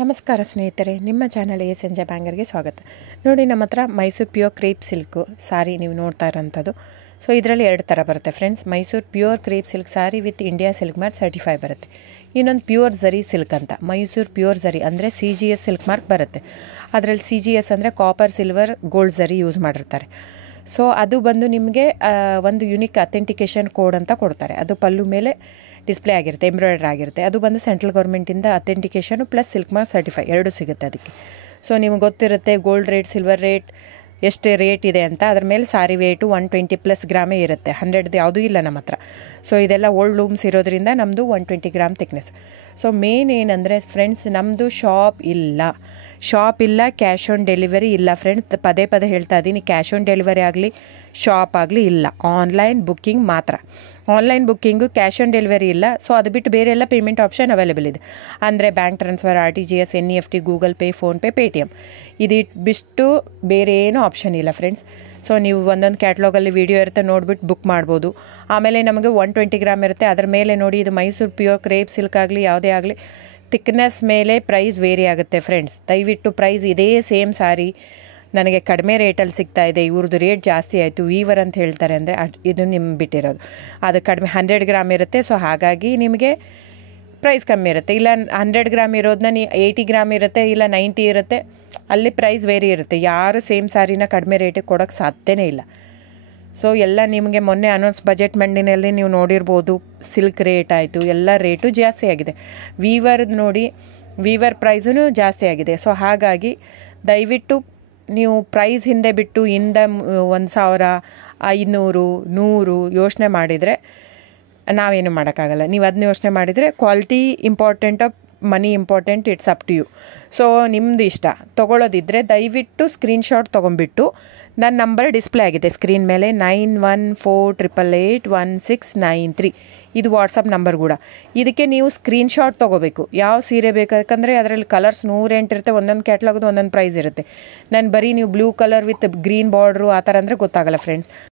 ನಮಸ್ಕಾರ ಸ್ನೇಹಿತರೆ, ನಿಮ್ಮ ಚಾನಲ್ ಸಂಜೆ ಬ್ಯಾಂಗರ್ಗೆ ಸ್ವಾಗತ. ನೋಡಿ, ನಮ್ಮ ಹತ್ರ ಮೈಸೂರು ಪ್ಯೂರ್ ಕ್ರೇಪ್ ಸಿಲ್ಕು ಸಾರಿ ನೀವು ನೋಡ್ತಾ ಇರೋಂಥದ್ದು. ಸೊ ಇದರಲ್ಲಿ ಎರಡು ಥರ ಬರುತ್ತೆ friends. Mysuru pure crepe silk sorry with India silk mark certify ಬರುತ್ತೆ. ಇನ್ನೊಂದು ಪ್ಯೂರ್ ಝರಿ ಸಿಲ್ಕ್ ಅಂತ, ಮೈಸೂರು ಪ್ಯೂರ್ ಝರಿ ಅಂದರೆ CGS ಸಿಲ್ಕ್ ಮಾರ್ಕ್ ಬರುತ್ತೆ. ಅದರಲ್ಲಿ CGS ಅಂದರೆ ಕಾಪರ್, ಸಿಲ್ವರ್, ಗೋಲ್ಡ್ ಝರಿ ಯೂಸ್ ಮಾಡಿರ್ತಾರೆ. ಸೊ ಅದು ಬಂದು ನಿಮಗೆ ಒಂದು ಯುನಿಕ್ ಅಥೆಂಟಿಕೇಷನ್ ಕೋಡ್ ಅಂತ ಕೊಡ್ತಾರೆ. ಅದು ಪಲ್ಲು ಮೇಲೆ ಡಿಸ್ಪ್ಲೇ ಆಗಿರುತ್ತೆ, ಎಂಬ್ರಾಯ್ಡ್ರಿ ಆಗಿರುತ್ತೆ. ಅದು ಬಂದು ಸೆಂಟ್ರಲ್ ಗೌರ್ಮೆಂಟಿಂದ ಅಥೆಂಟಿಕೇಷನು ಪ್ಲಸ್ ಸಿಲ್ಕ್ ಮಾರ್ಕ್ ಸರ್ಟಿಫೈ ಎರಡು ಸಿಗುತ್ತೆ ಅದಕ್ಕೆ. ಸೊ ನಿಮಗೆ ಗೊತ್ತಿರುತ್ತೆ ಗೋಲ್ಡ್ ರೇಟ್, ಸಿಲ್ವರ್ ರೇಟ್ ಎಷ್ಟು ರೇಟ್ ಇದೆ ಅಂತ. ಅದ್ರ ಮೇಲೆ ಸಾರಿ ವೇಟು 120+ ಗ್ರಾಮೇ ಇರುತ್ತೆ, 100 ಯಾವುದೂ ಇಲ್ಲ ನಮ್ಮ ಹತ್ರ. ಸೊ ಇದೆಲ್ಲ ಓಲ್ಡ್ ಲೂಮ್ಸ್ ಇರೋದ್ರಿಂದ ನಮ್ಮದು 120 ಗ್ರಾಮ್ ಥಿಕ್ನೆಸ್. ಸೊ ಮೇನ್ ಏನಂದರೆ ಫ್ರೆಂಡ್ಸ್, ನಮ್ಮದು ಶಾಪ್ ಇಲ್ಲ, ಕ್ಯಾಶ್ ಆನ್ ಡೆಲಿವರಿ ಇಲ್ಲ ಫ್ರೆಂಡ್ಸ್. ಪದೇ ಪದೇ ಹೇಳ್ತಾ ಇದ್ದೀನಿ, ಕ್ಯಾಶ್ ಆನ್ ಡೆಲಿವರಿ ಆಗಲಿ, ಶಾಪ್ ಆಗಲಿ ಇಲ್ಲ, ಆನ್ಲೈನ್ ಬುಕ್ಕಿಂಗ್ ಮಾತ್ರ. Online booking, cash on delivery ಇಲ್ಲ. ಸೊ ಅದು ಬಿಟ್ಟು ಬೇರೆ ಎಲ್ಲ ಪೇಮೆಂಟ್ ಆಪ್ಷನ್ ಅವೈಲೇಬಲ್ ಇದೆ. ಅಂದರೆ bank transfer, RTGS, NEFT, Google pay, PhonePe, Paytm. ಇದು ಬಿಟ್ಟು ಬೇರೆ ಏನೂ ಆಪ್ಷನ್ ಇಲ್ಲ ಫ್ರೆಂಡ್ಸ್. ಸೊ ನೀವು ಒಂದೊಂದು ಕ್ಯಾಟ್ಲಾಗಲ್ಲಿ ವೀಡಿಯೋ ಇರುತ್ತೆ, ನೋಡಿಬಿಟ್ಟು ಬುಕ್ ಮಾಡ್ಬೋದು. ಆಮೇಲೆ ನಮಗೆ 120 ಗ್ರಾಮ್ ಇರುತ್ತೆ. ಅದರ ಮೇಲೆ ನೋಡಿ, ಇದು ಮೈಸೂರು ಪ್ಯೂರ್ ಕ್ರೇಪ್ ಸಿಲ್ಕ್ ಆಗಲಿ ಯಾವುದೇ ಆಗಲಿ ಥಿಕ್ನೆಸ್ ಮೇಲೆ ಪ್ರೈಸ್ ವೇರಿ ಆಗುತ್ತೆ ಫ್ರೆಂಡ್ಸ್. ದಯವಿಟ್ಟು ಪ್ರೈಸ್ ಇದೇ ಸೇಮ್ ಸಾರಿ ನನಗೆ ಕಡಿಮೆ ರೇಟಲ್ಲಿ ಸಿಗ್ತಾ ಇದೆ, ಇವ್ರದ್ದು ರೇಟ್ ಜಾಸ್ತಿ ಆಯಿತು ವೀವರ್ ಅಂತ ಹೇಳ್ತಾರೆ ಅಂದರೆ ಇದು ನಿಮ್ಗೆ ಬಿಟ್ಟಿರೋದು. ಅದು ಕಡಿಮೆ 100 ಗ್ರಾಮ್ ಇರುತ್ತೆ. ಸೊ ಹಾಗಾಗಿ ನಿಮಗೆ ಪ್ರೈಸ್ ಕಮ್ಮಿ ಇರುತ್ತೆ. ಇಲ್ಲ 100 ಗ್ರಾಮ್ ಇರೋದನ್ನ 80 ಗ್ರಾಮ್ ಇರುತ್ತೆ, ಇಲ್ಲ 90 ಇರುತ್ತೆ, ಅಲ್ಲಿ ಪ್ರೈಸ್ ವೇರಿ ಇರುತ್ತೆ. ಯಾರು ಸೇಮ್ ಸಾರಿನ ಕಡಿಮೆ ರೇಟಿಗೆ ಕೊಡೋಕ್ಕೆ ಸಾಧ್ಯನೇ ಇಲ್ಲ. ಸೊ ಎಲ್ಲ ನಿಮಗೆ ಮೊನ್ನೆ ಅನೌನ್ಸ್ ಬಜೆಟ್ ಮಂಡಿನಲ್ಲಿ ನೀವು ನೋಡಿರ್ಬೋದು, ಸಿಲ್ಕ್ ರೇಟ್ ಆಯಿತು, ಎಲ್ಲ ರೇಟು ಜಾಸ್ತಿ ಆಗಿದೆ. ವೀವರ್ದು ನೋಡಿ, ವೀವರ್ ಪ್ರೈಸೂ ಜಾಸ್ತಿ ಆಗಿದೆ. ಸೊ ಹಾಗಾಗಿ ದಯವಿಟ್ಟು ನೀವು ಪ್ರೈಸ್ ಹಿಂದೆ ಬಿಟ್ಟು 1,000, 500, 100 ಯೋಚನೆ ಮಾಡಿದರೆ ನಾವೇನು ಮಾಡೋಕ್ಕಾಗಲ್ಲ. ನೀವು ಅದನ್ನ ಯೋಚನೆ ಮಾಡಿದರೆ ಕ್ವಾಲಿಟಿ ಇಂಪಾರ್ಟೆಂಟೋ money important, it's up to you. So ನಿಮ್ಮದು ಇಷ್ಟ. ತೊಗೊಳ್ಳೋದಿದ್ದರೆ ದಯವಿಟ್ಟು ಸ್ಕ್ರೀನ್ಶಾಟ್ ತೊಗೊಂಬಿಟ್ಟು, ನನ್ನ ನಂಬರ್ ಡಿಸ್ಪ್ಲೇ ಆಗಿದೆ ಸ್ಕ್ರೀನ್ ಮೇಲೆ, 9148881693. ಇದು ವಾಟ್ಸಪ್ ನಂಬರ್ ಕೂಡ. ಇದಕ್ಕೆ ನೀವು ಸ್ಕ್ರೀನ್ಶಾಟ್ ತೊಗೋಬೇಕು. ಯಾವ ಸೀರೆ ಬೇಕಂದರೆ ಅದರಲ್ಲಿ ಕಲರ್ಸ್ 108 ಇರುತ್ತೆ, ಒಂದೊಂದು ಕ್ಯಾಟ್ಲಾಗದು ಒಂದೊಂದು ಪ್ರೈಸ್ ಇರುತ್ತೆ. ನಾನು ಬರೀ ನೀವು blue colour with green border ಆ ಥರ ಅಂದರೆ ಗೊತ್ತಾಗಲ್ಲ ಫ್ರೆಂಡ್ಸ್.